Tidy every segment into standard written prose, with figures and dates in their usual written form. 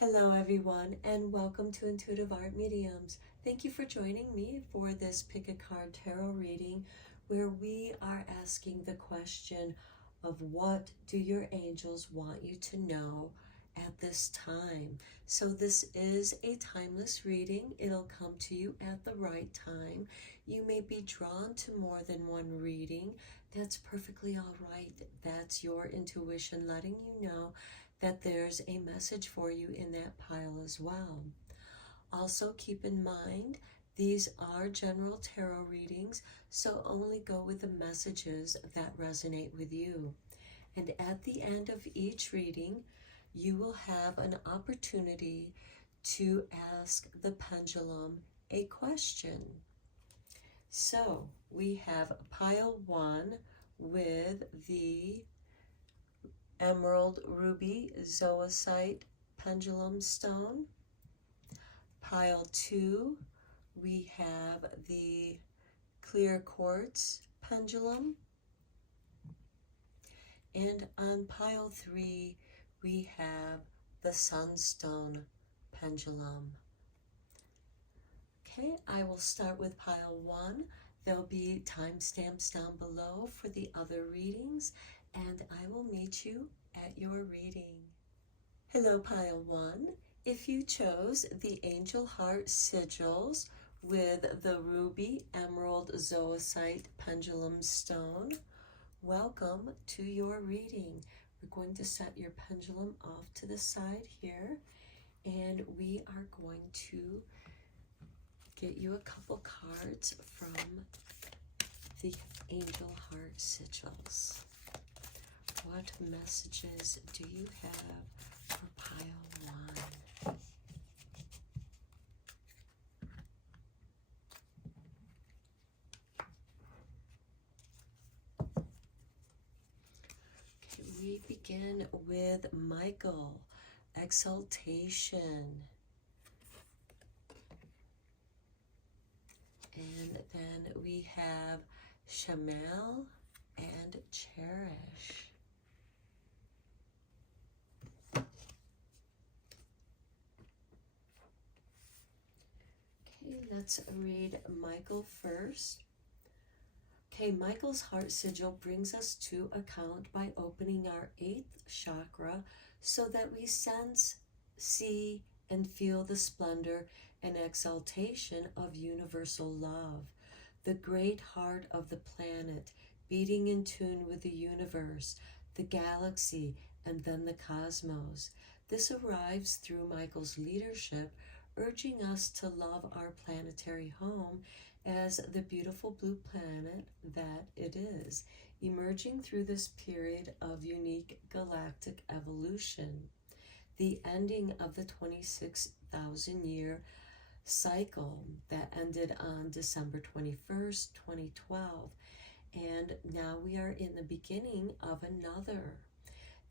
Hello everyone and welcome to Intuitive Art Mediums. Thank you for joining me for this Pick a Card Tarot reading where we are asking the question of what do your angels want you to know at this time. So this is a timeless reading. It'll come to you at the right time. You may be drawn to more than one reading. That's perfectly all right. That's your intuition letting you know that there's a message for you in that pile as well. Also keep in mind, these are general tarot readings, so only go with the messages that resonate with you. And at the end of each reading, you will have an opportunity to ask the pendulum a question. So we have pile 1 with the Emerald Ruby Zoisite Pendulum Stone. Pile 2, we have the Clear Quartz Pendulum. And on pile 3, we have the Sunstone Pendulum. Okay, I will start with pile 1. There'll be timestamps down below for the other readings, and I will meet you at your reading. Hello, pile 1. If you chose the Angel Heart Sigils with the Ruby Emerald Zoisite Pendulum Stone, welcome to your reading. We're going to set your pendulum off to the side here, and we are going to get you a couple cards from the Angel Heart Sigils. What messages do you have for pile 1? Okay, we begin with Michael, Exaltation. And then we have Shamal and Cherish. Okay, let's read Michael first. Okay, Michael's heart sigil brings us to account by opening our 8th chakra so that we sense, see, and feel the splendor and exaltation of universal love, the great heart of the planet, beating in tune with the universe, the galaxy, and then the cosmos. This arrives through Michael's leadership, urging us to love our planetary home as the beautiful blue planet that it is, emerging through this period of unique galactic evolution, the ending of the 26,000-year cycle that ended on December 21st, 2012, and now we are in the beginning of another.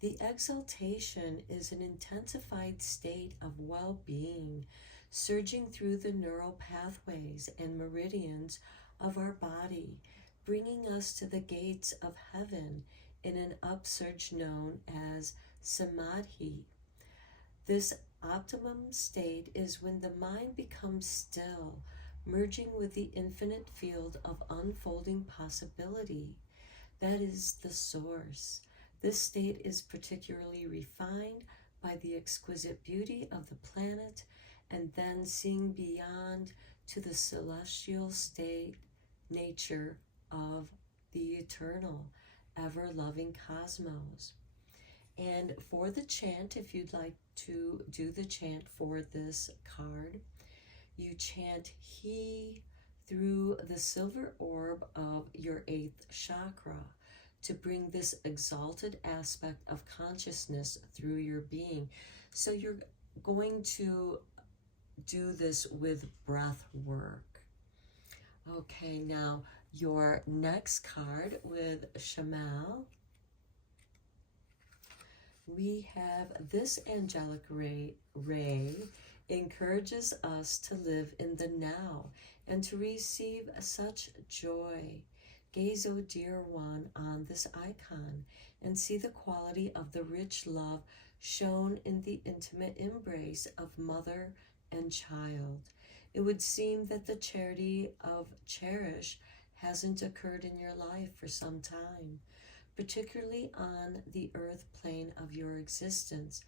The exaltation is an intensified state of well-being, surging through the neural pathways and meridians of our body, bringing us to the gates of heaven in an upsurge known as Samadhi. This optimum state is when the mind becomes still, merging with the infinite field of unfolding possibility. That is the source. This state is particularly refined by the exquisite beauty of the planet, and then seeing beyond to the celestial state nature of the eternal, ever-loving cosmos. And for the chant, if you'd like to do the chant for this card, you chant He through the silver orb of your 8th chakra to bring this exalted aspect of consciousness through your being. So you're going to do this with breath work. Okay, now your next card with Shamal. We have this angelic ray encourages us to live in the now and to receive such joy. Gaze, O dear one, on this icon and see the quality of the rich love shown in the intimate embrace of mother and child. It would seem that the charity of cherish hasn't occurred in your life for some time, particularly on the earth plane of your existence.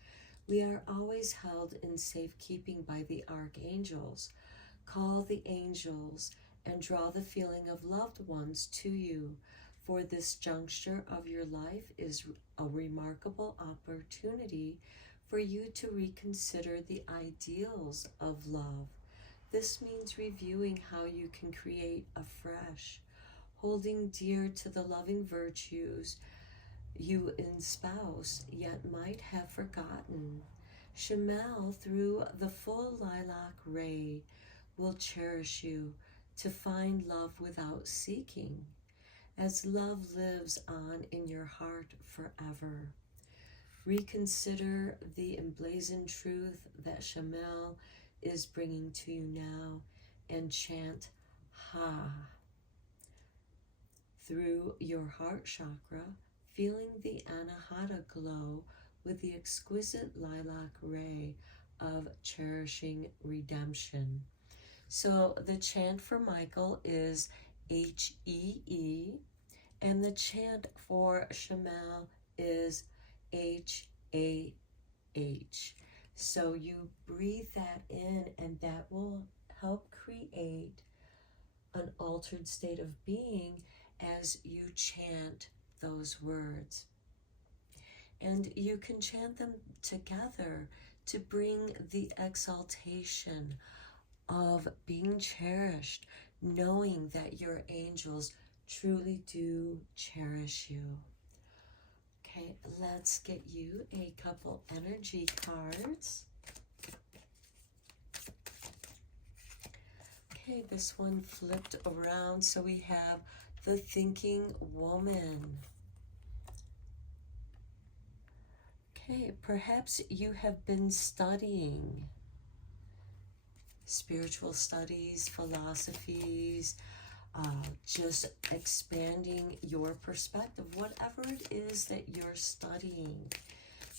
We are always held in safekeeping by the archangels. Call the angels and draw the feeling of loved ones to you, for this juncture of your life is a remarkable opportunity for you to reconsider the ideals of love. This means reviewing how you can create afresh, holding dear to the loving virtues you espouse yet might have forgotten. Shemel, through the full lilac ray, will cherish you to find love without seeking, as love lives on in your heart forever. Reconsider the emblazoned truth that Shemel is bringing to you now and chant Ha through your heart chakra, feeling the Anahata glow with the exquisite lilac ray of cherishing redemption. So the chant for Michael is H-E-E, and the chant for Shemel is H-A-H. So you breathe that in, and that will help create an altered state of being as you chant those words. And you can chant them together to bring the exaltation of being cherished, knowing that your angels truly do cherish you. Okay, let's get you a couple energy cards. Okay, this one flipped around, so we have the thinking woman. Okay, perhaps you have been studying spiritual studies, philosophies, just expanding your perspective, whatever it is that you're studying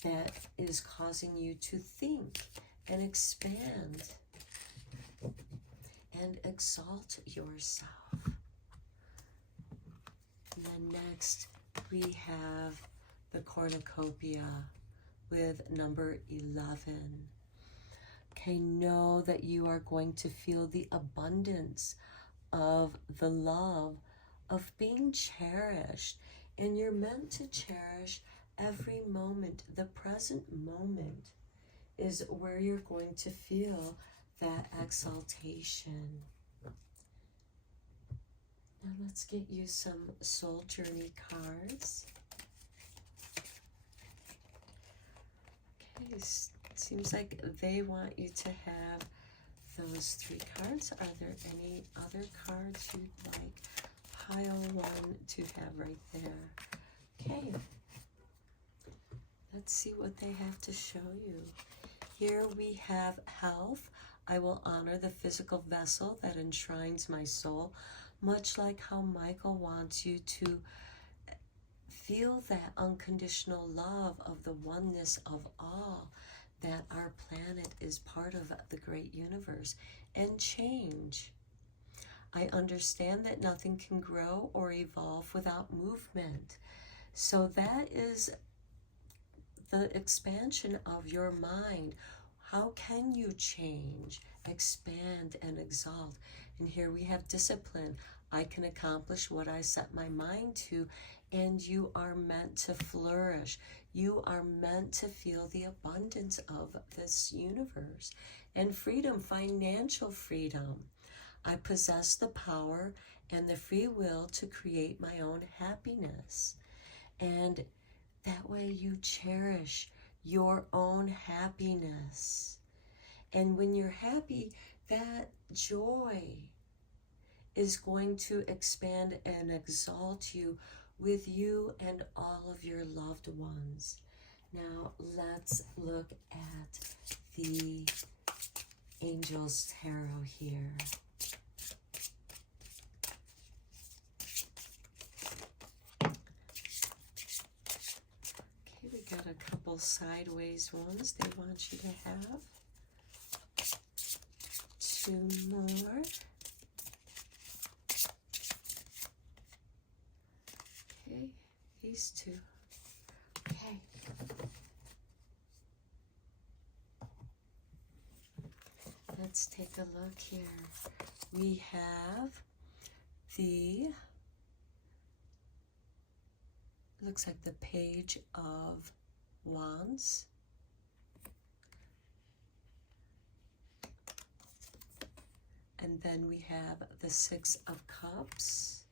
that is causing you to think and expand and exalt yourself. And then next we have the cornucopia with number 11. Okay, know that you are going to feel the abundance of the love of being cherished, and you're meant to cherish every moment. The present moment is where you're going to feel that exaltation. Now let's get you some soul journey cards. Okay, seems like they want you to have those 3 cards. Are there any other cards you'd like pile 1 to have right there? Okay, let's see what they have to show you. Here we have health. I will honor the physical vessel that enshrines my soul, much like how Michael wants you to feel that unconditional love of the oneness of all, that our planet is part of the great universe, and change. I understand that nothing can grow or evolve without movement. So that is the expansion of your mind. How can you change, expand, and exalt? And here we have discipline. I can accomplish what I set my mind to, and you are meant to flourish. You are meant to feel the abundance of this universe. And freedom, financial freedom. I possess the power and the free will to create my own happiness. And that way you cherish your own happiness. And when you're happy, that joy is going to expand and exalt you with you and all of your loved ones. Now let's look at the Angels Tarot here. Okay, we got a couple sideways ones they want you to have. 2 more. Okay, these 2. Okay. Let's take a look here. We have the, looks like the Page of Wands. And then we have the 6 of Cups.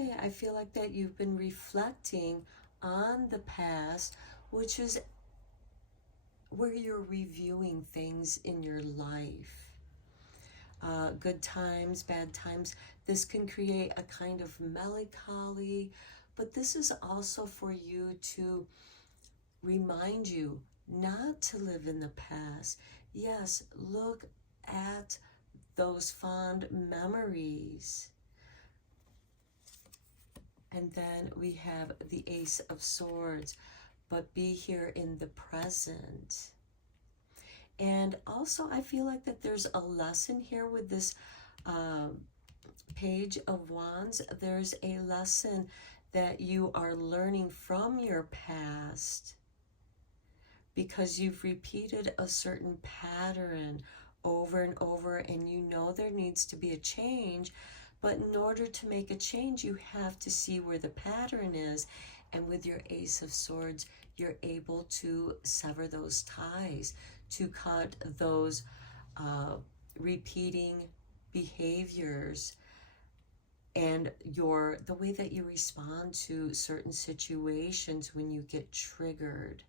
Okay, I feel like that you've been reflecting on the past, which is where you're reviewing things in your life. Good times, bad times. This can create a kind of melancholy, but this is also for you to remind you not to live in the past. Yes, look at those fond memories. And then we have the Ace of Swords, but be here in the present. And also, I feel like that there's a lesson here with this Page of Wands. There's a lesson that you are learning from your past because you've repeated a certain pattern over and over, and you know there needs to be a change. But in order to make a change, you have to see where the pattern is. And with your Ace of Swords, you're able to sever those ties, to cut those repeating behaviors and the way that you respond to certain situations when you get triggered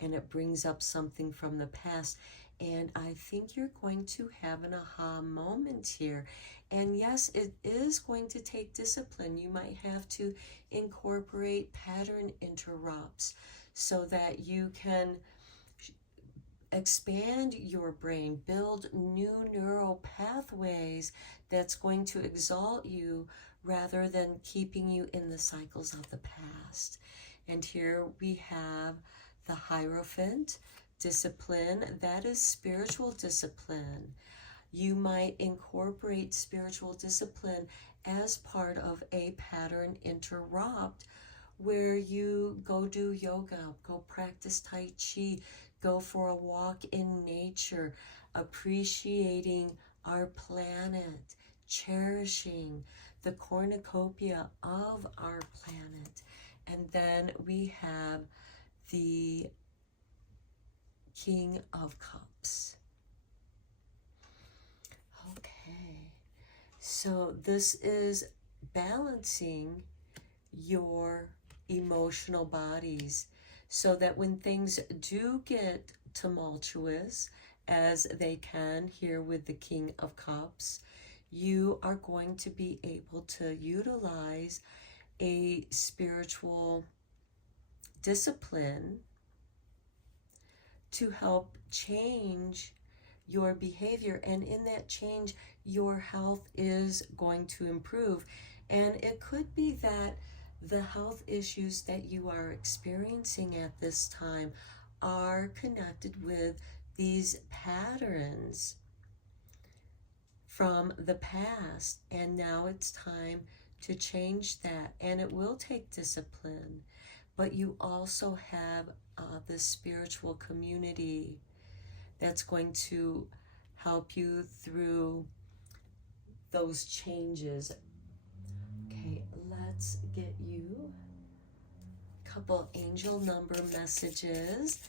and it brings up something from the past. And I think you're going to have an aha moment here. And yes, it is going to take discipline. You might have to incorporate pattern interrupts so that you can expand your brain, build new neural pathways that's going to exalt you rather than keeping you in the cycles of the past. And here we have the Hierophant. Discipline, that is spiritual discipline. You might incorporate spiritual discipline as part of a pattern interrupt where you go do yoga, go practice Tai Chi, go for a walk in nature, appreciating our planet, cherishing the cornucopia of our planet. And then we have the King of Cups. Okay, so this is balancing your emotional bodies so that when things do get tumultuous, as they can here with the King of Cups, you are going to be able to utilize a spiritual discipline to help change your behavior, and in that change your health is going to improve. And it could be that the health issues that you are experiencing at this time are connected with these patterns from the past, and now it's time to change that. And it will take discipline, but you also have the spiritual community that's going to help you through those changes. Okay, let's get you a couple angel number messages.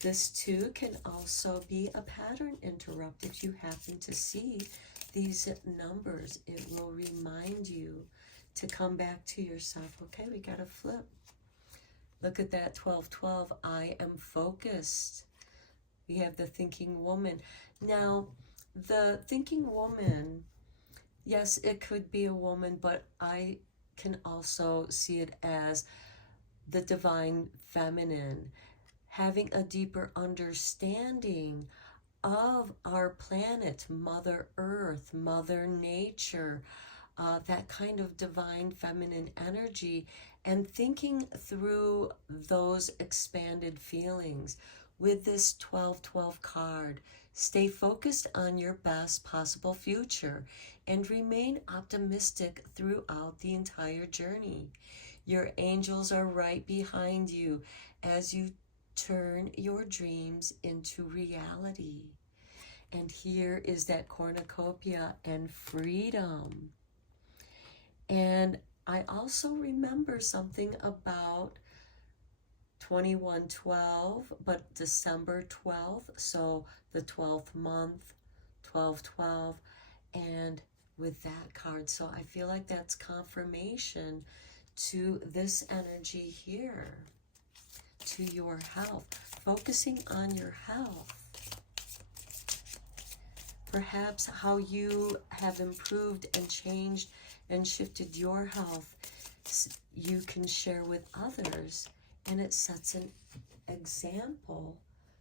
This too can also be a pattern interrupt. If you happen to see these numbers, it will remind you to come back to yourself. Okay, we got a flip. Look at that 1212. I am focused. We have the thinking woman. Now, the thinking woman, yes, it could be a woman, but I can also see it as the divine feminine, having a deeper understanding of our planet, Mother Earth, Mother Nature, that kind of divine feminine energy, and thinking through those expanded feelings with this 1212 card. Stay focused on your best possible future and remain optimistic throughout the entire journey. Your angels are right behind you as you turn your dreams into reality. And here is that cornucopia and freedom. And I also remember something about 2112, but December 12th, so the 12th month, 1212, and with that card. So I feel like that's confirmation to this energy here, to your health, focusing on your health. Perhaps how you have improved and changed and shifted your health, you can share with others, and it sets an example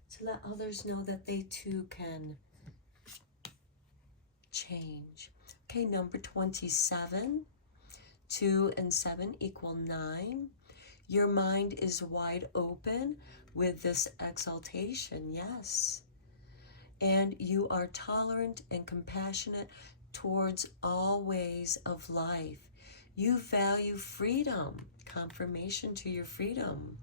to let others know that they too can change. Okay, number 27, 2 and 7 equal 9. Your mind is wide open with this exaltation, yes. And you are tolerant and compassionate towards all ways of life. You value freedom, confirmation to your freedom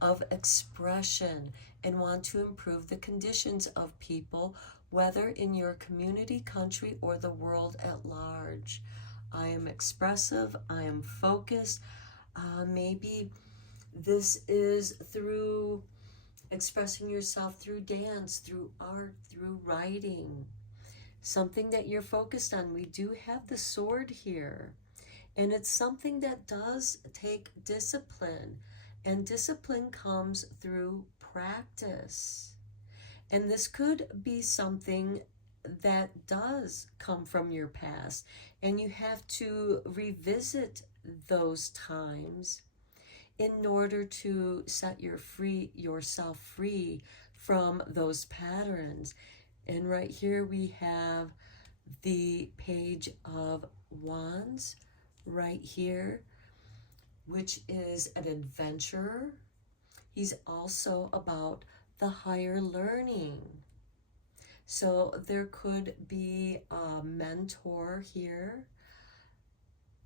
of expression, and want to improve the conditions of people, whether in your community, country, or the world at large. I am expressive, I am focused. Maybe this is through expressing yourself through dance, through art, through writing, something that you're focused on. We do have the sword here, and it's something that does take discipline, and discipline comes through practice. And this could be something that does come from your past, and you have to revisit those times in order to set yourself free from those patterns. And right here we have the Page of Wands right here, which is an adventurer. He's also about the higher learning. So there could be a mentor here.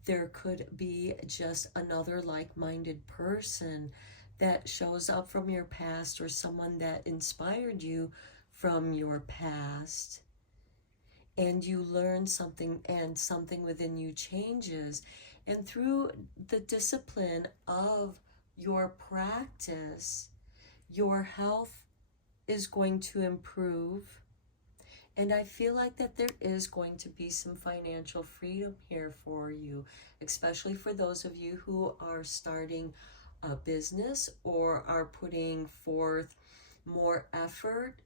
There could be just another like-minded person that shows up from your past, or someone that inspired you from your past, and you learn something, and something within you changes. And through the discipline of your practice, your health is going to improve. And I feel like that there is going to be some financial freedom here for you, especially for those of you who are starting a business or are putting forth more effort,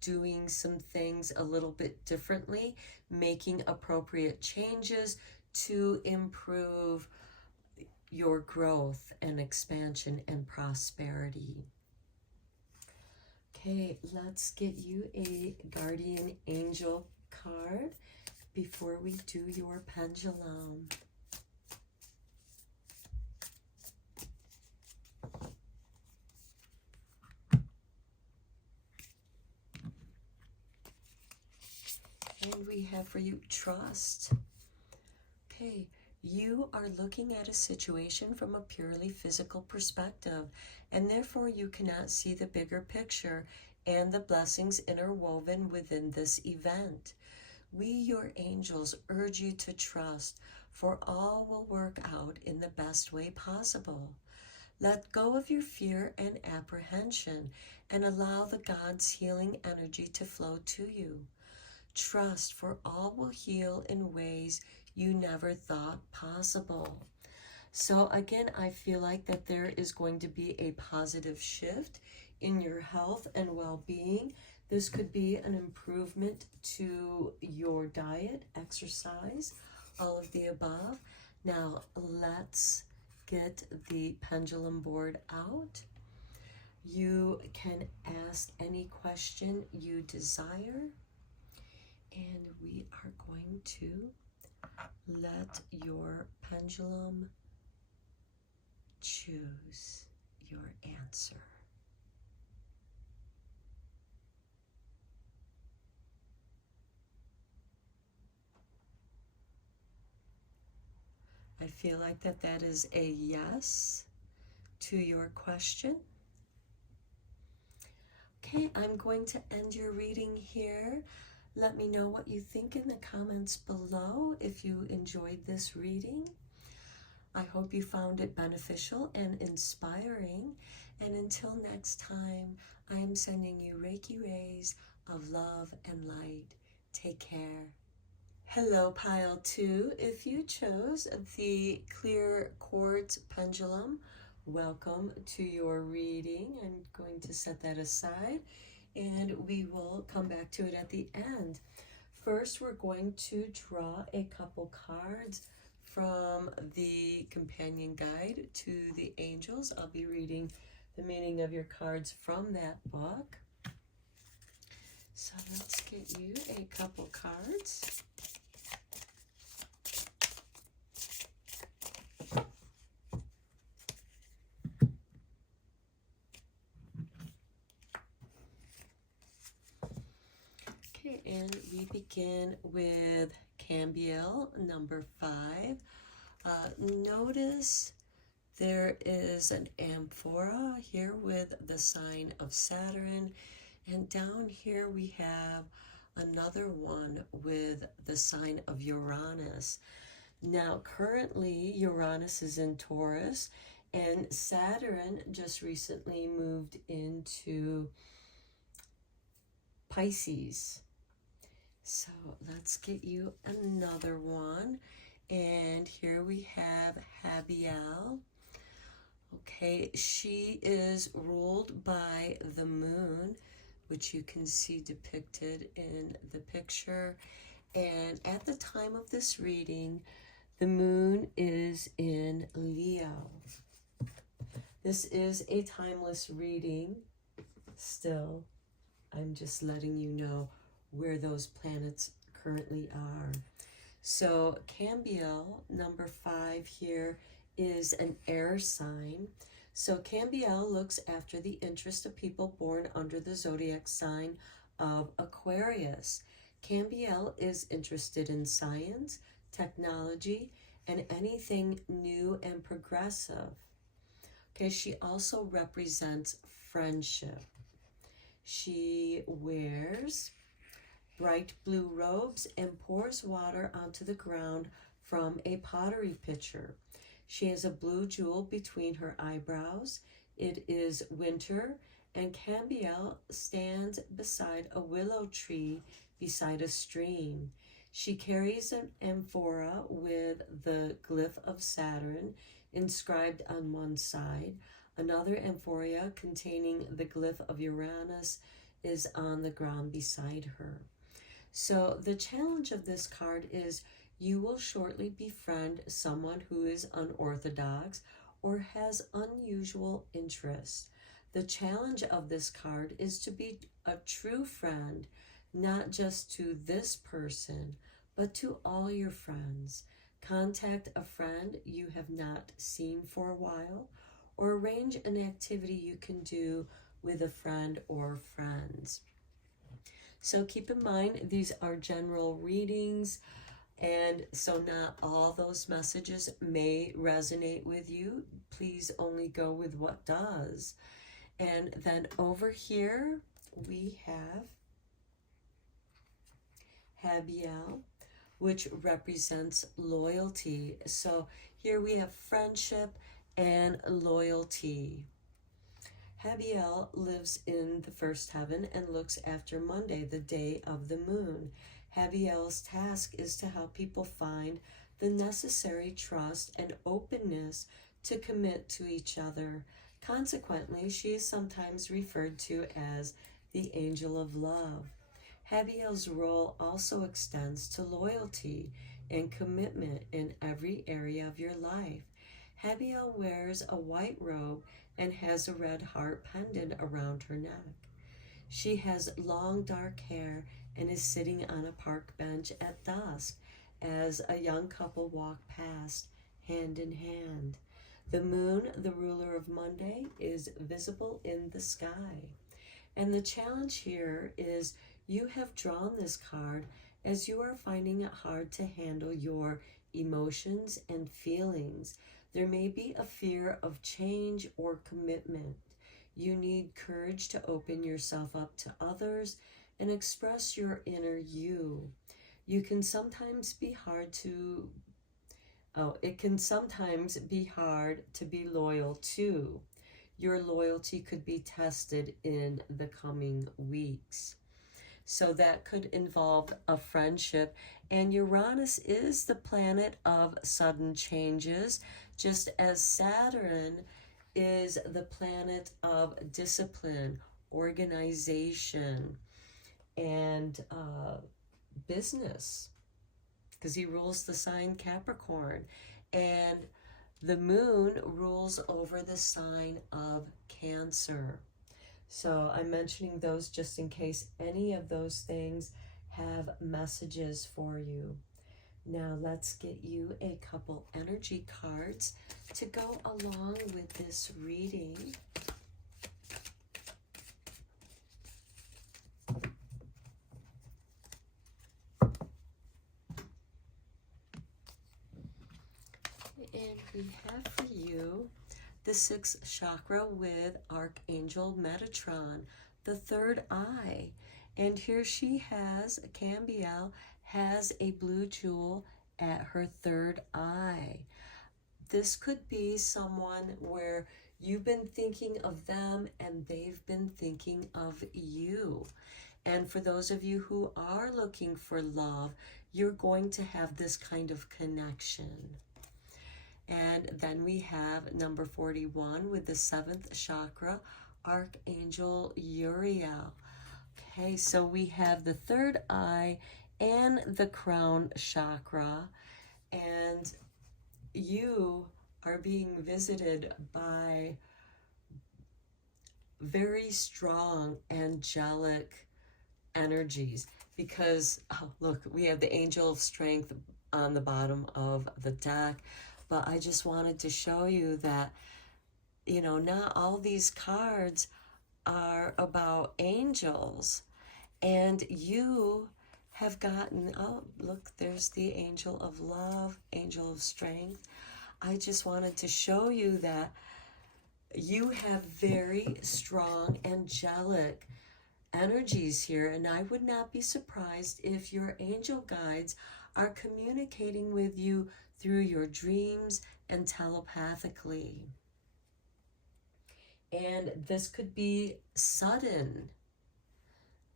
doing some things a little bit differently, making appropriate changes to improve your growth and expansion and prosperity. Okay, let's get you a guardian angel card before we do your pendulum. And we have for you trust. Okay, you are looking at a situation from a purely physical perspective, and therefore you cannot see the bigger picture and the blessings interwoven within this event. We, your angels, urge you to trust, for all will work out in the best way possible. Let go of your fear and apprehension and allow the God's healing energy to flow to you. Trust, for all will heal in ways you never thought possible. So again, I feel like that there is going to be a positive shift in your health and well-being. This could be an improvement to your diet, exercise, all of the above. Now let's get the pendulum board out. You can ask any question you desire, and we are going to Let your pendulum choose your answer. I feel like that is a yes to your question. Okay, I'm going to end your reading here. Let me know what you think in the comments below if you enjoyed this reading. I hope you found it beneficial and inspiring. And until next time, I am sending you Reiki rays of love and light. Take care. Hello, pile 2. If you chose the clear quartz pendulum, welcome to your reading. I'm going to set that aside and we will come back to it at the end. First, we're going to draw a couple cards from the companion guide to the angels. I'll be reading the meaning of your cards from that book. So let's get you a couple cards. Okay, and we begin with Cambiel, number 5. Notice there is an amphora here with the sign of Saturn, and down here we have another one with the sign of Uranus. Now, currently Uranus is in Taurus, and Saturn just recently moved into Pisces. So let's get you another one. And here we have Habiel. Okay, she is ruled by the moon, which you can see depicted in the picture. And at the time of this reading, the moon is in Leo. This is a timeless reading still. I'm just letting you know where those planets currently are. So Cambiel, number 5 here, is an air sign. So Cambiel looks after the interest of people born under the zodiac sign of Aquarius. Cambiel is interested in science, technology, and anything new and progressive. Okay, she also represents friendship. She wears bright blue robes and pours water onto the ground from a pottery pitcher. She has a blue jewel between her eyebrows. It is winter, and Cambiel stands beside a willow tree beside a stream. She carries an amphora with the glyph of Saturn inscribed on one side. Another amphora containing the glyph of Uranus is on the ground beside her. So the challenge of this card is you will shortly befriend someone who is unorthodox or has unusual interests. The challenge of this card is to be a true friend, not just to this person, but to all your friends. Contact a friend you have not seen for a while, or arrange an activity you can do with a friend or friends. So keep in mind, these are general readings, and so not all those messages may resonate with you. Please only go with what does. And then over here, we have Habiel, which represents loyalty. So here we have friendship and loyalty. Habiel lives in the first heaven and looks after Monday, the day of the moon. Habiel's task is to help people find the necessary trust and openness to commit to each other. Consequently, she is sometimes referred to as the angel of love. Habiel's role also extends to loyalty and commitment in every area of your life. Habiel wears a white robe and has a red heart pendant around her neck. She has long dark hair and is sitting on a park bench at dusk. as a young couple walk past hand in hand. The moon, the ruler of Monday, is visible in the sky. And the challenge here is you have drawn this card as you are finding it hard to handle your emotions and feelings. There may be a fear of change or commitment. You need courage to open yourself up to others and express your inner you. You can sometimes be hard to it can sometimes be hard to be loyal too. Your loyalty could be tested in the coming weeks. So that could involve a friendship. And Uranus is the planet of sudden changes, just as Saturn is the planet of discipline, organization, and business, because he rules the sign Capricorn. And the moon rules over the sign of Cancer. So I'm mentioning those just in case any of those things have messages for you. Now let's get you a couple energy cards to go along with this reading. And we have for you the 6th chakra with Archangel Metatron, the third eye. And here she has, Cambiel, has a blue jewel at her third eye. This could be someone where you've been thinking of them and they've been thinking of you. And for those of you who are looking for love, you're going to have this kind of connection. And then we have number 41 with the 7th chakra, Archangel Uriel. Okay, so we have the third eye and the crown chakra, and you are being visited by very strong angelic energies, because, oh, look, we have the Angel of Strength on the bottom of the deck. But I just wanted to show you that, you know, not all these cards are about angels. And you have gotten, oh, look, there's the Angel of Love, Angel of Strength. I just wanted to show you that you have very strong angelic energies here. And I would not be surprised if your angel guides are communicating with you through your dreams and telepathically. And this could be sudden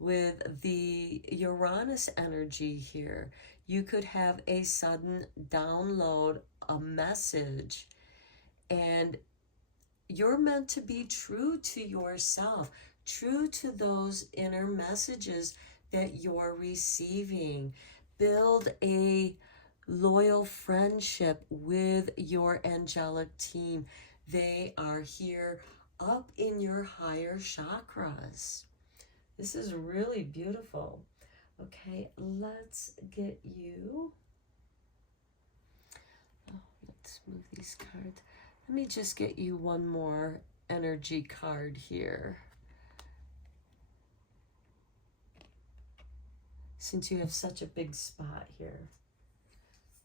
with the Uranus energy here. You could have a sudden download, a message, and you're meant to be true to yourself, true to those inner messages that you're receiving. Build a loyal friendship with your angelic team. They are here up in your higher chakras. This is really beautiful. Okay, let's get you. Oh, let's move these cards. Let me just get you one more energy card here, since you have such a big spot here.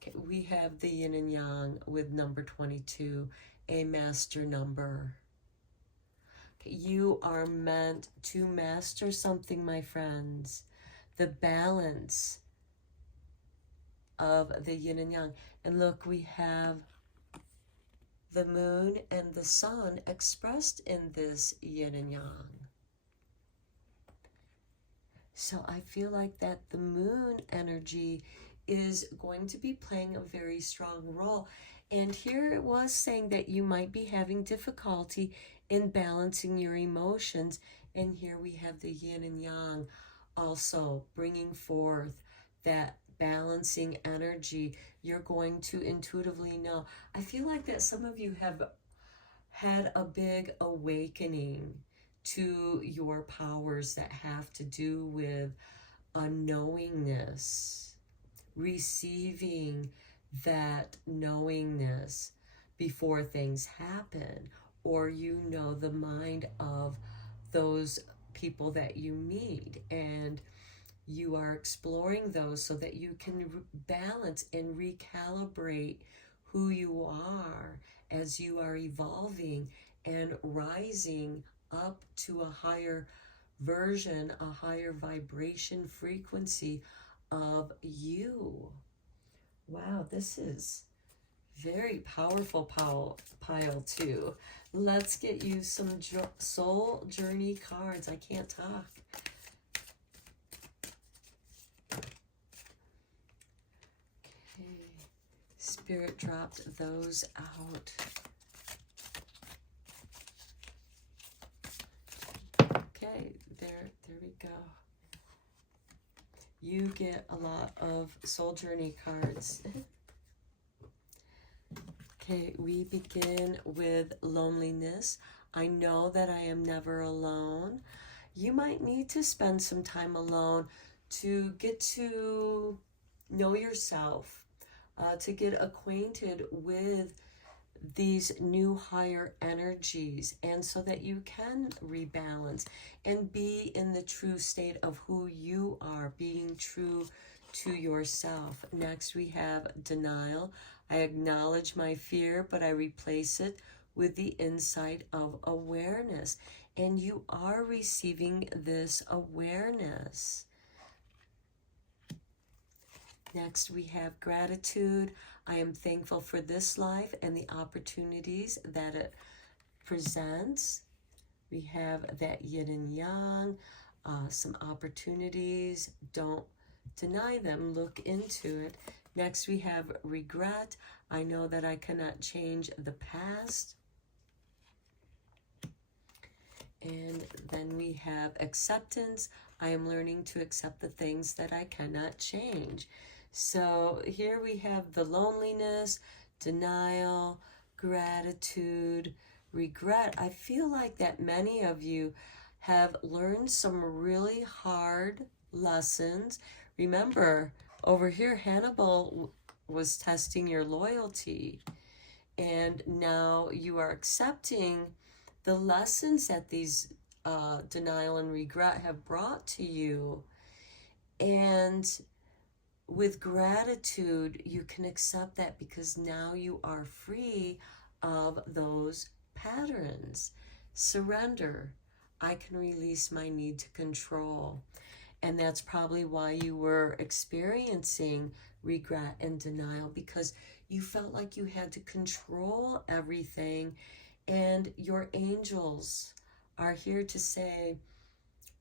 Okay, we have the yin and yang with number 22, a master number. Okay, you are meant to master something, my friends. The balance of the yin and yang. And look, we have the moon and the sun expressed in this yin and yang. So I feel like that the moon energy is going to be playing a very strong role. And here it was saying that you might be having difficulty in balancing your emotions. And here we have the yin and yang also bringing forth that balancing energy. You're going to intuitively know. I feel like that some of you have had a big awakening to your powers that have to do with a knowingness, receiving that knowingness before things happen, or you know the mind of those people that you meet, and you are exploring those so that you can balance and recalibrate who you are as you are evolving and rising up to a higher version, a higher vibration frequency of you. Wow, this is very powerful pile too. Let's get you some soul journey cards. I can't talk. Okay, Spirit dropped those out. Okay, there we go. You get a lot of soul journey cards. Okay, we begin with loneliness. I know that I am never alone. You might need to spend some time alone to get to know yourself, to get acquainted with these new higher energies, and so that you can rebalance and be in the true state of who you are, being true to yourself. Next, we have denial. I acknowledge my fear, but I replace it with the insight of awareness. And you are receiving this awareness. Next, we have gratitude. I am thankful for this life and the opportunities that it presents. We have that yin and yang, some opportunities. Don't deny them, look into it. Next, we have regret. I know that I cannot change the past. And then we have acceptance. I am learning to accept the things that I cannot change. So here we have the loneliness, denial, gratitude, regret. I feel like that many of you have learned some really hard lessons. Remember, over here, Hannibal was testing your loyalty, and now you are accepting the lessons that these denial and regret have brought to you. And with gratitude, you can accept that, because now you are free of those patterns. Surrender. I can release my need to control. And that's probably why you were experiencing regret and denial, because you felt like you had to control everything. And your angels are here to say,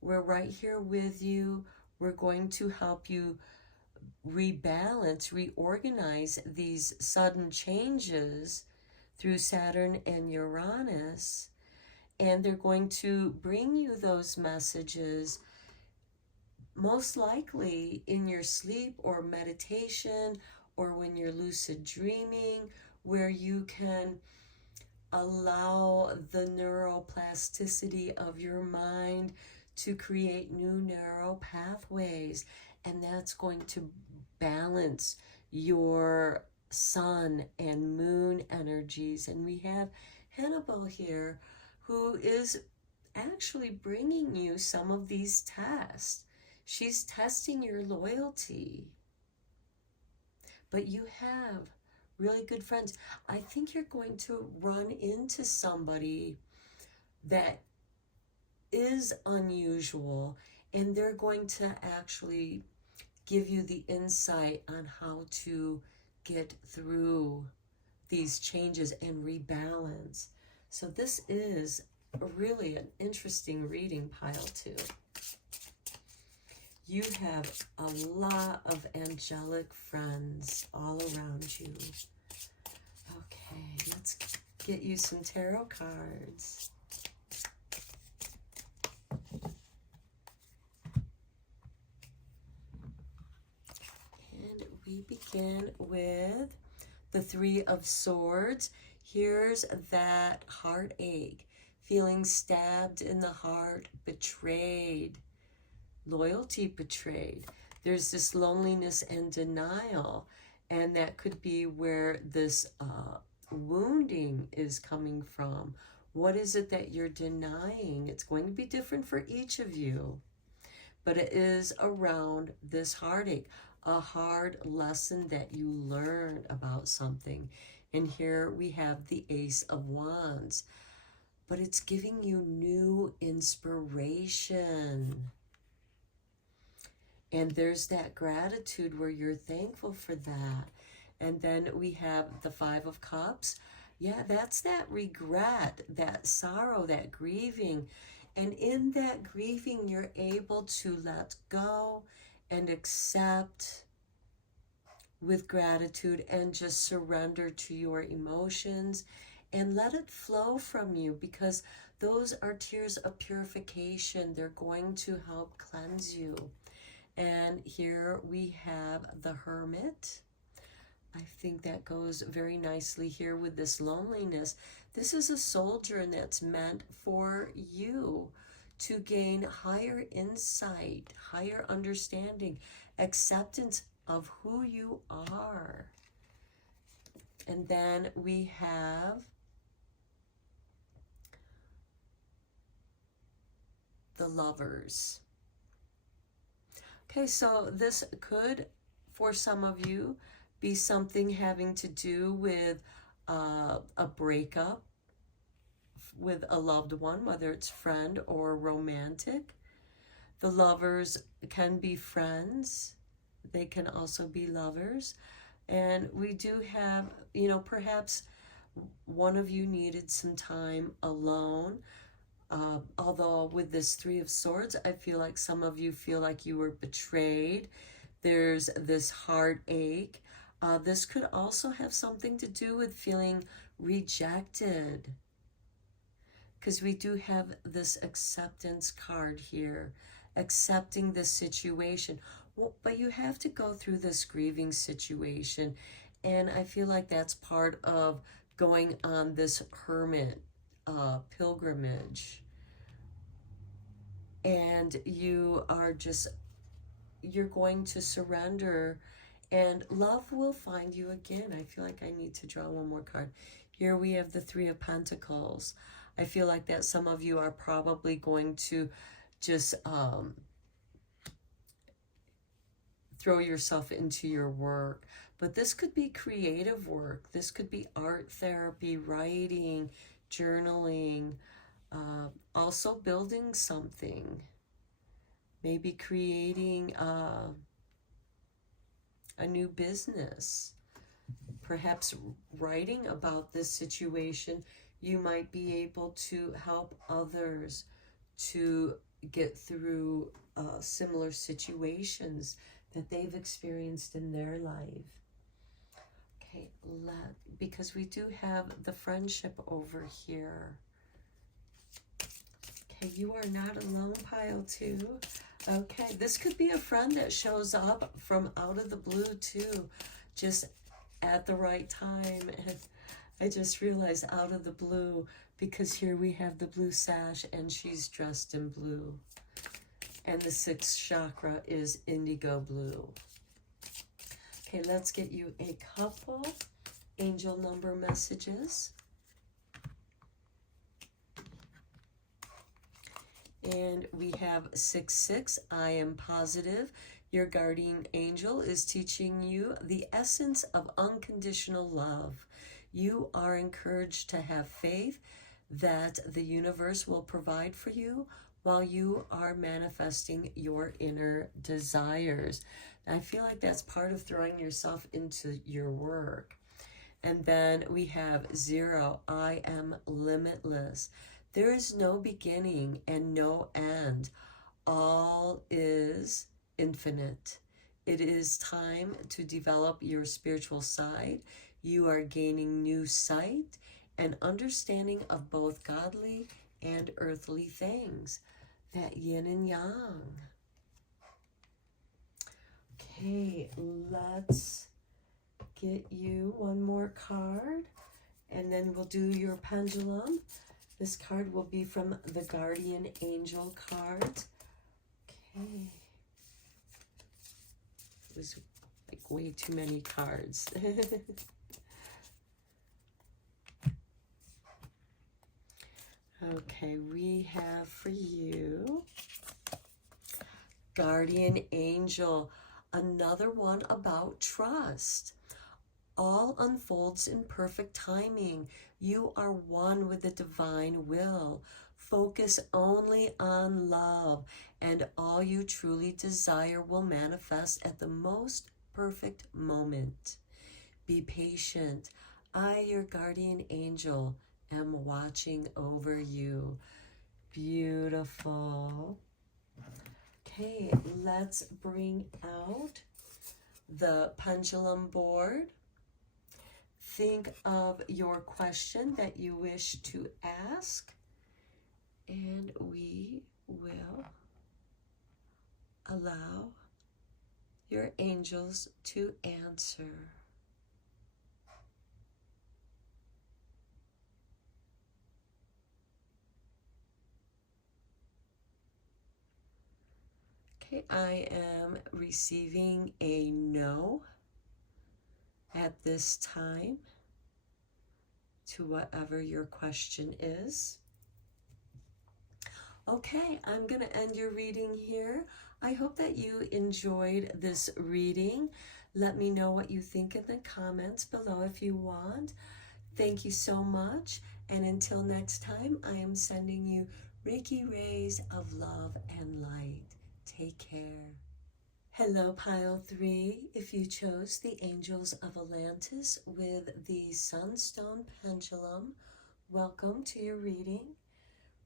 we're right here with you. We're going to help you rebalance, reorganize these sudden changes through Saturn and Uranus. And they're going to bring you those messages most likely in your sleep or meditation, or when you're lucid dreaming, where you can allow the neuroplasticity of your mind to create new neural pathways. And that's going to balance your sun and moon energies. And we have Hannibal here, who is actually bringing you some of these tests. She's testing your loyalty. But you have really good friends. I think you're going to run into somebody that is unusual, and they're going to actually give you the insight on how to get through these changes and rebalance. So this is really an interesting reading, pile two. You have a lot of angelic friends all around you. Okay, let's get you some tarot cards. And we begin with the Three of Swords. Here's that heartache, feeling stabbed in the heart, betrayed, loyalty betrayed. there's this loneliness and denial, and that could be where this wounding is coming from. What is it that you're denying? It's going to be different for each of you, but it is around this heartache, a hard lesson that you learned about something. And here we have the Ace of Wands, but it's giving you new inspiration. And there's that gratitude where you're thankful for that. And then we have the Five of Cups. Yeah, that's that regret, that sorrow, that grieving. And in that grieving, you're able to let go and accept with gratitude and just surrender to your emotions and let it flow from you, because those are tears of purification. They're going to help cleanse you. And here we have the Hermit. I think that goes very nicely here with this loneliness. This is a soldier, and that's meant for you to gain higher insight, higher understanding, acceptance of who you are. And then we have the Lovers. Okay, so this could, for some of you, be something having to do with a breakup with a loved one, whether it's friend or romantic. The Lovers can be friends. They can also be lovers. And we do have, perhaps one of you needed some time alone. Although with this Three of Swords, I feel like some of you feel like you were betrayed. There's this heartache. This could also have something to do with feeling rejected, because we do have this acceptance card here, accepting the situation. Well, but you have to go through this grieving situation, and I feel like that's part of going on this hermit pilgrimage. And you're going to surrender, and love will find you again. I feel like I need to draw one more card. Here we have the Three of Pentacles. I feel like that some of you are probably going to just throw yourself into your work. But this could be creative work. This could be art therapy, writing, journaling, also building something. Maybe creating a new business. Perhaps writing about this situation, you might be able to help others to get through similar situations that they've experienced in their life. Okay, because we do have the Friendship over here. Okay, you are not alone, pile 2. Okay, this could be a friend that shows up from out of the blue too, just at the right time. And I just realized out of the blue, because here we have the blue sash and she's dressed in blue. And the 6th chakra is indigo blue. Okay, let's get you a couple angel number messages. And we have 66. I am positive your guardian angel is teaching you the essence of unconditional love. You are encouraged to have faith that the universe will provide for you while you are manifesting your inner desires. And I feel like that's part of throwing yourself into your work. And then we have 0. I am limitless. There is no beginning and no end. All is infinite. It is time to develop your spiritual side. You are gaining new sight and understanding of both godly and earthly things. That yin and yang. Okay, let's get you one more card, and then we'll do your pendulum. This card will be from the Guardian Angel card. Okay. way too many cards. Okay, we have for you Guardian Angel, another one about trust. All unfolds in perfect timing. You are one with the divine will. Focus only on love, and all you truly desire will manifest at the most perfect moment. Be patient. I, your guardian angel, am watching over you. Beautiful. Okay, let's bring out the pendulum board. Think of your question that you wish to ask, and we will allow your angels to answer. Okay, I am receiving a no at this time to whatever your question is. Okay, I'm going to end your reading here. I hope that you enjoyed this reading. Let me know what you think in the comments below if you want. Thank you so much. And until next time, I am sending you Reiki rays of love and light. Take care. Hello, Pile 3. If you chose the Angels of Atlantis with the Sunstone Pendulum, welcome to your reading.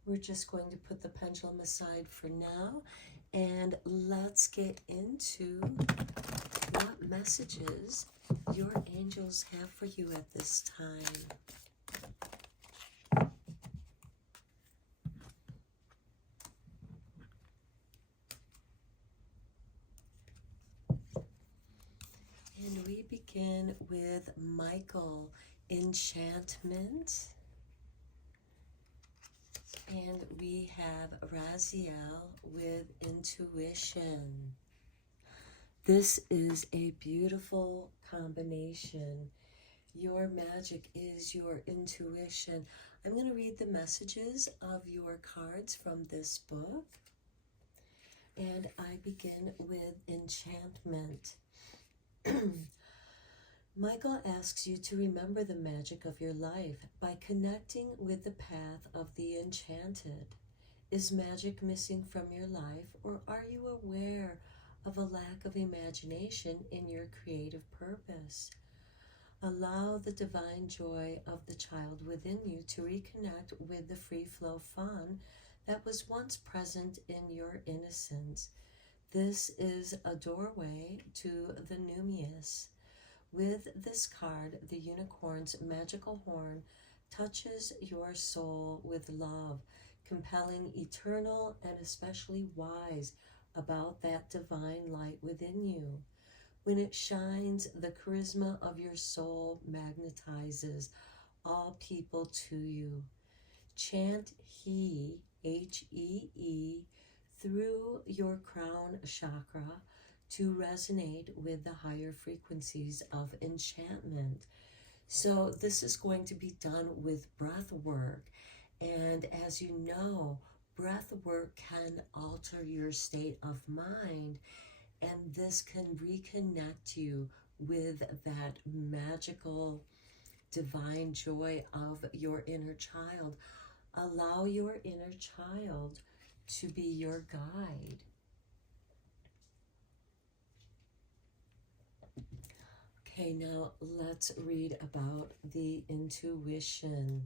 We're just going to put the pendulum aside for now, and let's get into what messages your angels have for you at this time. And we begin with Michael, Enchantment. And we have Raziel with Intuition. This is a beautiful combination. Your magic is your intuition. I'm going to read the messages of your cards from this book. And I begin with Enchantment. Michael asks you to remember the magic of your life by connecting with the path of the enchanted. Is magic missing from your life, or are you aware of a lack of imagination in your creative purpose? Allow the divine joy of the child within you to reconnect with the free flow fun that was once present in your innocence. This is a doorway to the numinous. With this card, the unicorn's magical horn touches your soul with love, compelling eternal and especially wise about that divine light within you. When it shines, the charisma of your soul magnetizes all people to you. Chant He, H-E-E, through your crown chakra to resonate with the higher frequencies of enchantment. So this is going to be done with breath work. And as you know, breath work can alter your state of mind, and this can reconnect you with that magical divine joy of your inner child. Allow your inner child to be your guide. Okay, now let's read about the intuition.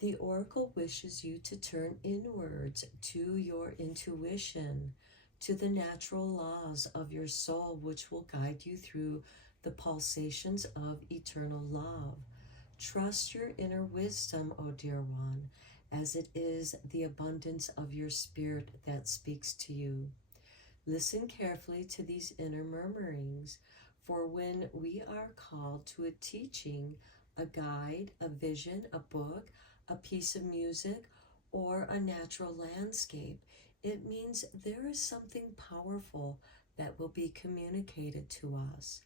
The oracle wishes you to turn inwards to your intuition, to the natural laws of your soul, which will guide you through the pulsations of eternal love. Trust your inner wisdom, O dear one, as it is the abundance of your spirit that speaks to you. Listen carefully to these inner murmurings, for when we are called to a teaching, a guide, a vision, a book, a piece of music, or a natural landscape, it means there is something powerful that will be communicated to us.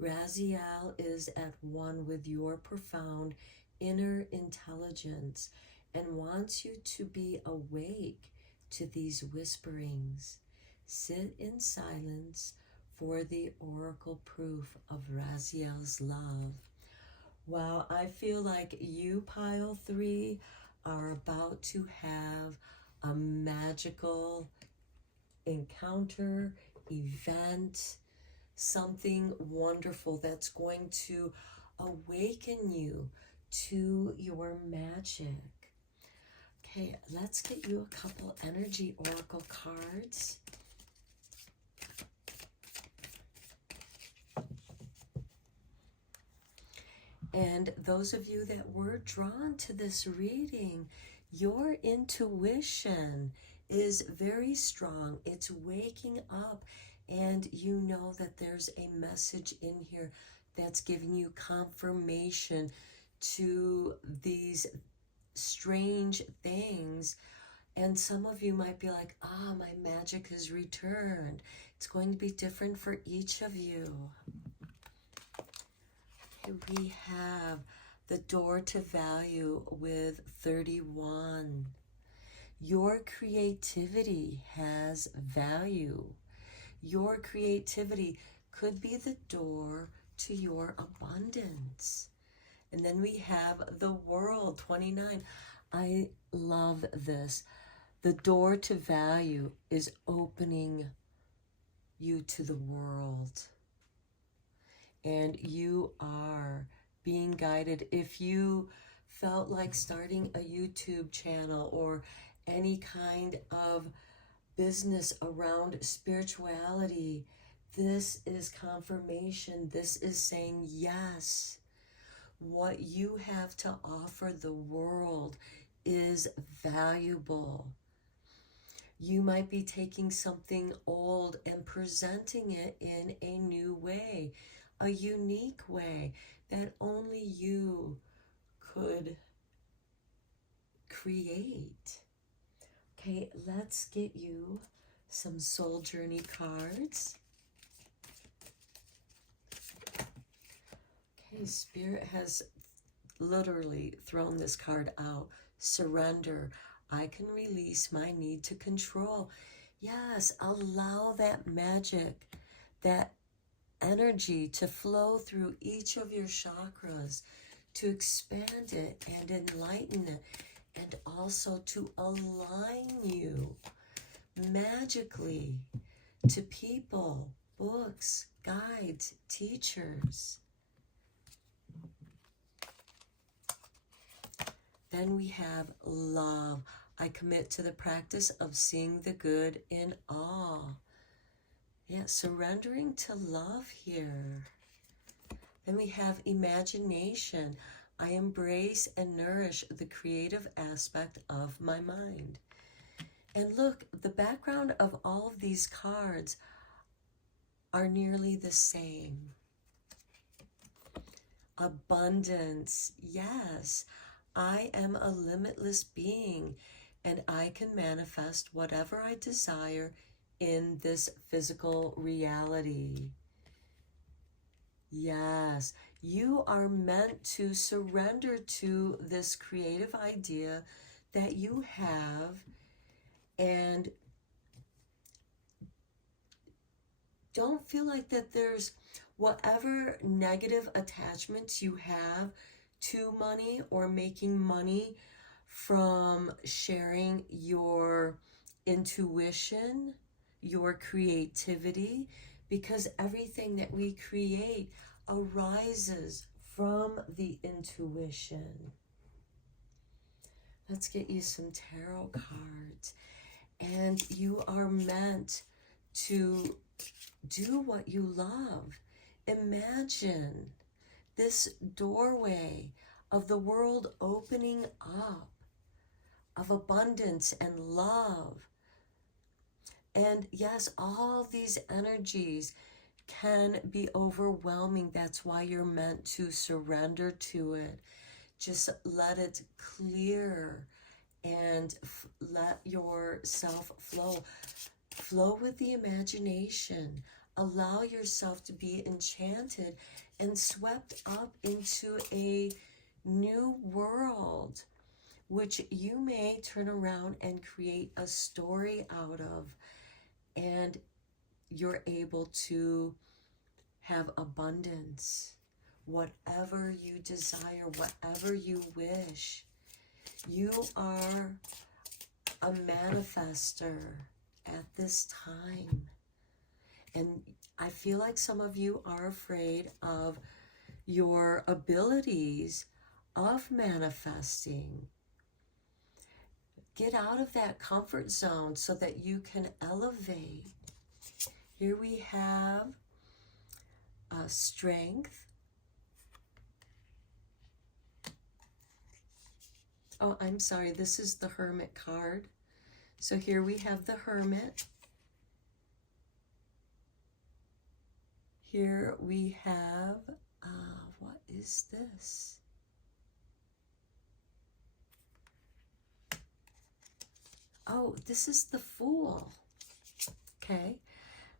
Raziel is at one with your profound inner intelligence and wants you to be awake to these whisperings. Sit in silence for the oracle proof of Raziel's love. Wow, I feel like you, pile 3, are about to have a magical encounter, event, something wonderful that's going to awaken you to your magic. Okay, let's get you a couple energy oracle cards. And those of you that were drawn to this reading, your intuition is very strong. It's waking up, and you know that there's a message in here that's giving you confirmation to these strange things. And some of you might be like, my magic has returned. It's going to be different for each of you. We have the door to value with 31. Your creativity has value. Your creativity could be the door to your abundance. And then we have the world, 29. I love this. The door to value is opening you to the world. And you are being guided. If you felt like starting a YouTube channel or any kind of business around spirituality, this is confirmation. This is saying yes. What you have to offer the world is valuable. You might be taking something old and presenting it in a new way, a unique way that only you could create. Okay, let's get you some soul journey cards. Okay, Spirit has literally thrown this card out. Surrender. I can release my need to control. Yes, allow that magic, that energy to flow through each of your chakras, to expand it and enlighten it, and also to align you magically to people, books, guides, teachers. Then we have love. I commit to the practice of seeing the good in all. Yeah, surrendering to love here. Then we have imagination. I embrace and nourish the creative aspect of my mind. And look, the background of all of these cards are nearly the same. Abundance, yes. I am a limitless being, and I can manifest whatever I desire in this physical reality. Yes, you are meant to surrender to this creative idea that you have, and don't feel like that there's whatever negative attachments you have to money or making money from sharing your intuition, your creativity, because everything that we create arises from the intuition. Let's get you some tarot cards. And you are meant to do what you love. Imagine this doorway of the world opening up, of abundance and love. And yes, all these energies can be overwhelming. That's why you're meant to surrender to it. Just let it clear and let yourself flow. flow with the imagination. Allow yourself to be enchanted and swept up into a new world, which you may turn around and create a story out of, and you're able to have abundance, whatever you desire, whatever you wish. You are a manifester at this time. And I feel like some of you are afraid of your abilities of manifesting. Get out of that comfort zone so that you can elevate. Here we have strength. Oh, I'm sorry, this is the Hermit card. So here we have the Hermit. Here we have, what is this? Oh, this is the Fool. Okay.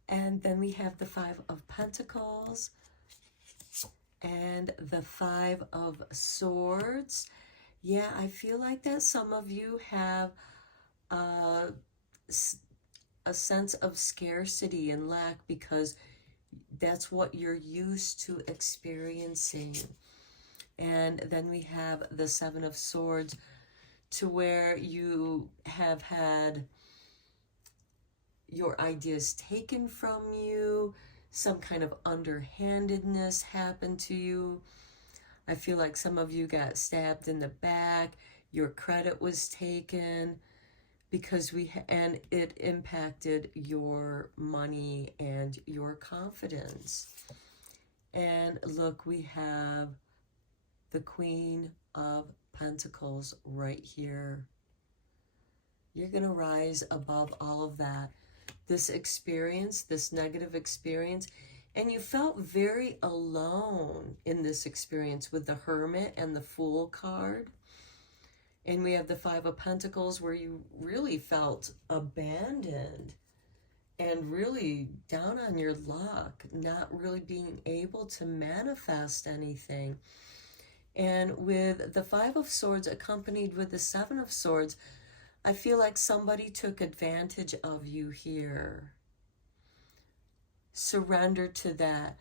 And then we have the Five of Pentacles and the Five of Swords. Yeah, I feel like that some of you have a sense of scarcity and lack because that's what you're used to experiencing. And then we have the Seven of Swords, to where you have had your ideas taken from you, some kind of underhandedness happened to you. I feel like some of you got stabbed in the back, your credit was taken, because and it impacted your money and your confidence. And look, we have the Queen of Pentacles right here. You're going to rise above all of that. This experience, this negative experience, and you felt very alone in this experience with the Hermit and the Fool card. And we have the Five of Pentacles, where you really felt abandoned and really down on your luck, not really being able to manifest anything. And with the Five of Swords accompanied with the Seven of Swords, I feel like somebody took advantage of you here. Surrender to that.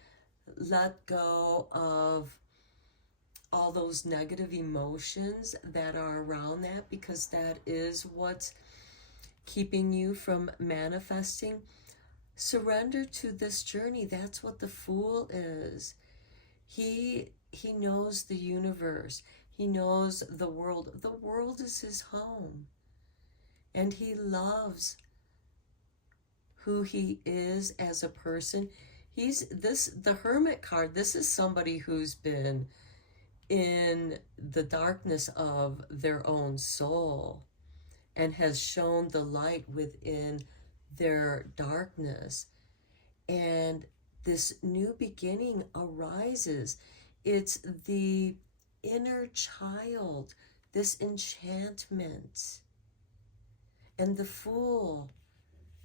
Let go of all those negative emotions that are around that, because that is what's keeping you from manifesting. Surrender to this journey. That's what the Fool is. He knows the universe. He knows the world. The world is his home. And he loves who he is as a person. The Hermit card, this is somebody who's been in the darkness of their own soul and has shown the light within their darkness. And this new beginning arises. It's the inner child, this enchantment. And the Fool,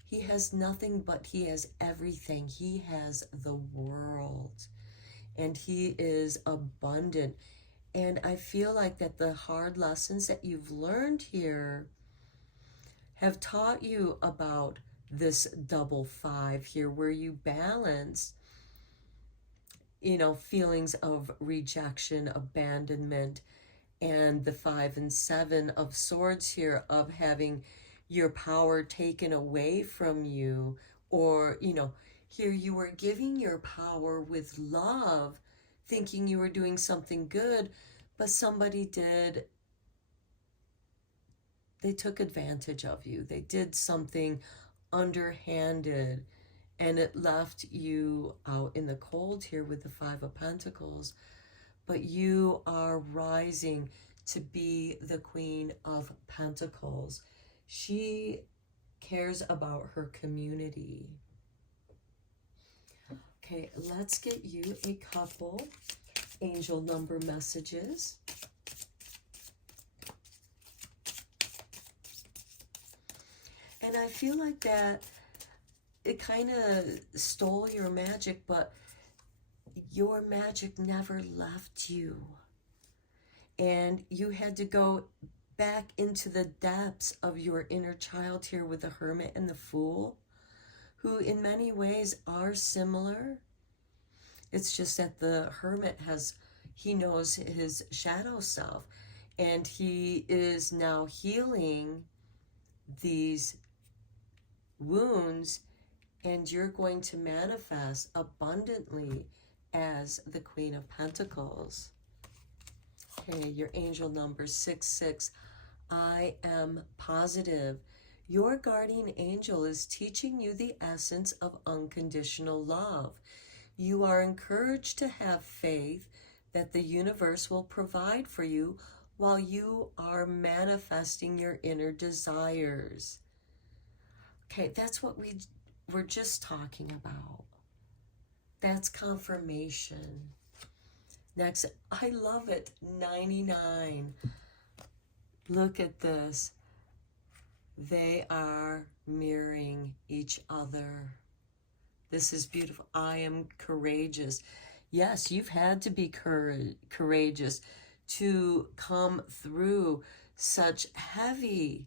he has nothing, but he has everything. He has the world, and he is abundant. And I feel like that the hard lessons that you've learned here have taught you about this double five here, where you balance, feelings of rejection, abandonment, and the 5 and 7 of Swords here, of having your power taken away from you, or, here you were giving your power with love, thinking you were doing something good, but somebody they took advantage of you. They did something underhanded, and it left you out in the cold here with the 5 of Pentacles. But you are rising to be the Queen of Pentacles. She cares about her community. Okay, let's get you a couple angel number messages. And I feel like that it kind of stole your magic, but your magic never left you. And you had to go back into the depths of your inner child here with the Hermit and the Fool, who in many ways are similar. It's just that the Hermit he knows his shadow self, and he is now healing these wounds, and you're going to manifest abundantly as the Queen of Pentacles. Okay, your angel number 66. I am positive. Your guardian angel is teaching you the essence of unconditional love. You are encouraged to have faith that the universe will provide for you while you are manifesting your inner desires. Okay, that's what we were just talking about. That's confirmation. Next, I love it, 99. Look at this. They are mirroring each other. This is beautiful. I am courageous. Yes, you've had to be courageous to come through such heavy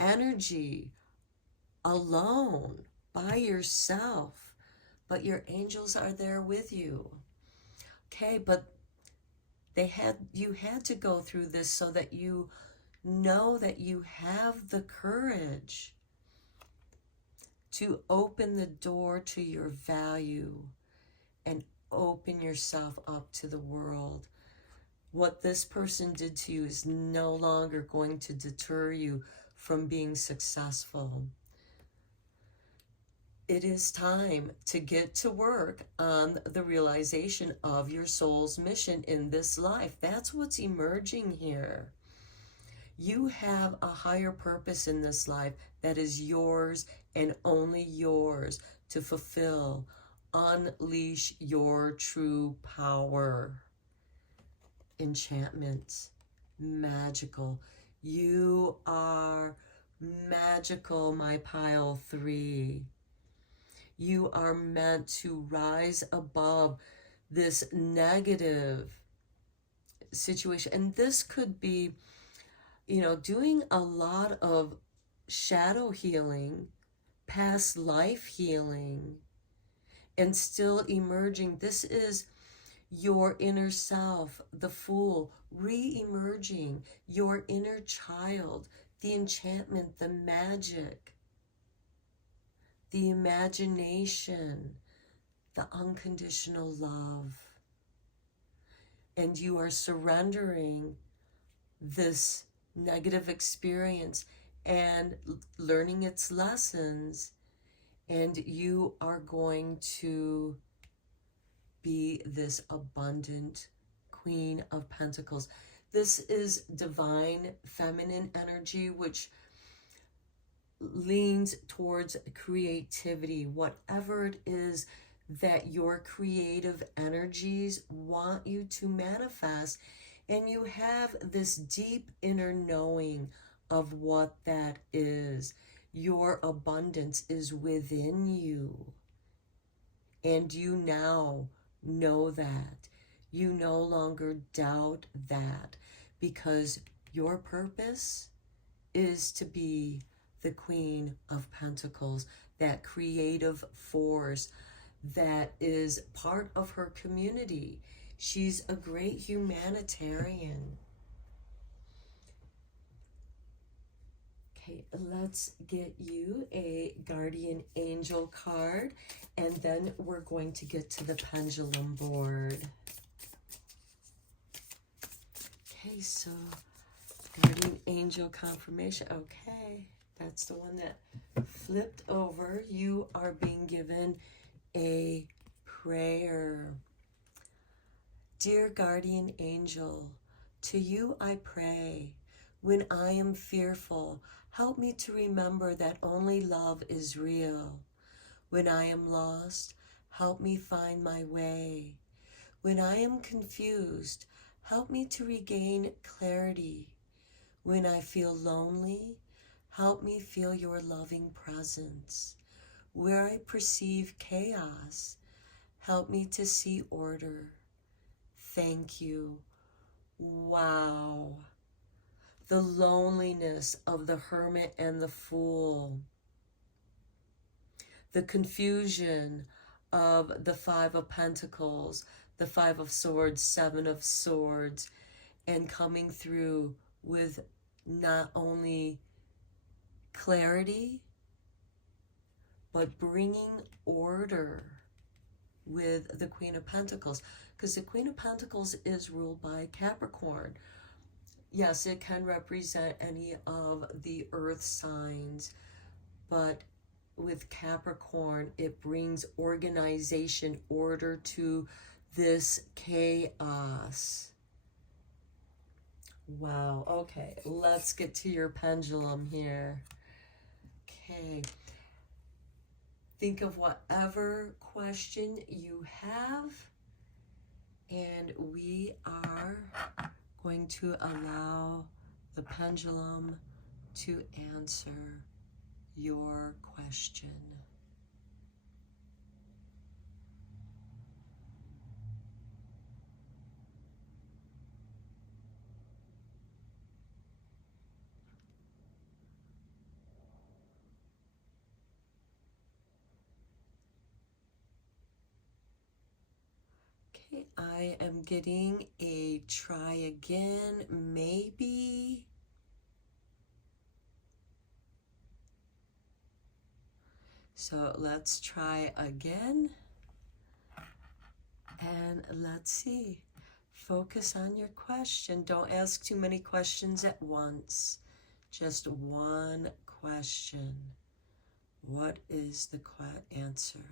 energy alone by yourself. But your angels are there with you. Okay, but you had to go through this so that you know that you have the courage to open the door to your value and open yourself up to the world. What this person did to you is no longer going to deter you from being successful. It is time to get to work on the realization of your soul's mission in this life. That's what's emerging here. You have a higher purpose in this life that is yours and only yours to fulfill. Unleash your true power. Enchantment. Magical. You are magical, my pile 3. You are meant to rise above this negative situation. And this could be, doing a lot of shadow healing, past life healing, and still emerging. This is your inner self, the Fool, re-emerging, your inner child, the enchantment, the magic, the imagination, the unconditional love. And you are surrendering this negative experience and learning its lessons, and you are going to be this abundant Queen of Pentacles. This is divine feminine energy, which leans towards creativity. Whatever it is that your creative energies want you to manifest, and you have this deep inner knowing of what that is. Your abundance is within you, and you now know that. You no longer doubt that, because your purpose is to be the Queen of Pentacles, that creative force that is part of her community. She's a great humanitarian. Okay, let's get you a guardian angel card, and then we're going to get to the pendulum board. Okay, so guardian angel confirmation. Okay, that's the one that flipped over. You are being given a prayer. Dear guardian angel, to you I pray. When I am fearful, help me to remember that only love is real. When I am lost, help me find my way. When I am confused, help me to regain clarity. When I feel lonely, help me feel your loving presence. Where I perceive chaos, help me to see order. Thank you. Wow. The loneliness of the hermit and the fool. The confusion of the Five of Pentacles, the Five of Swords, Seven of Swords, and coming through with not only clarity, but bringing order with the Queen of Pentacles. Because the Queen of Pentacles is ruled by Capricorn. Yes, it can represent any of the earth signs, but with Capricorn, it brings organization, order to this chaos. Wow. Okay, let's get to your pendulum here. Okay. Think of whatever question you have, and we are going to allow the pendulum to answer your question. Okay, I am getting a try again, maybe. So let's try again. And let's see. Focus on your question. Don't ask too many questions at once. Just one question. What is the answer?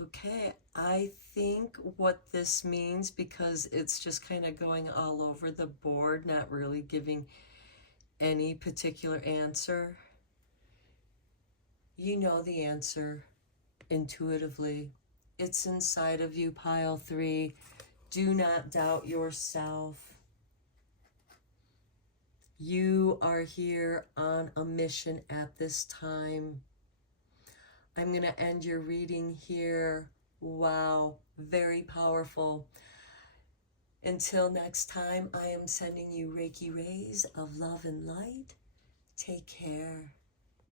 Okay, I think what this means, because it's just kind of going all over the board, not really giving any particular answer. You know the answer intuitively. It's inside of you, pile 3. Do not doubt yourself. You are here on a mission at this time. I'm going to end your reading here. Wow, very powerful. Until next time, I am sending you Reiki rays of love and light. Take care.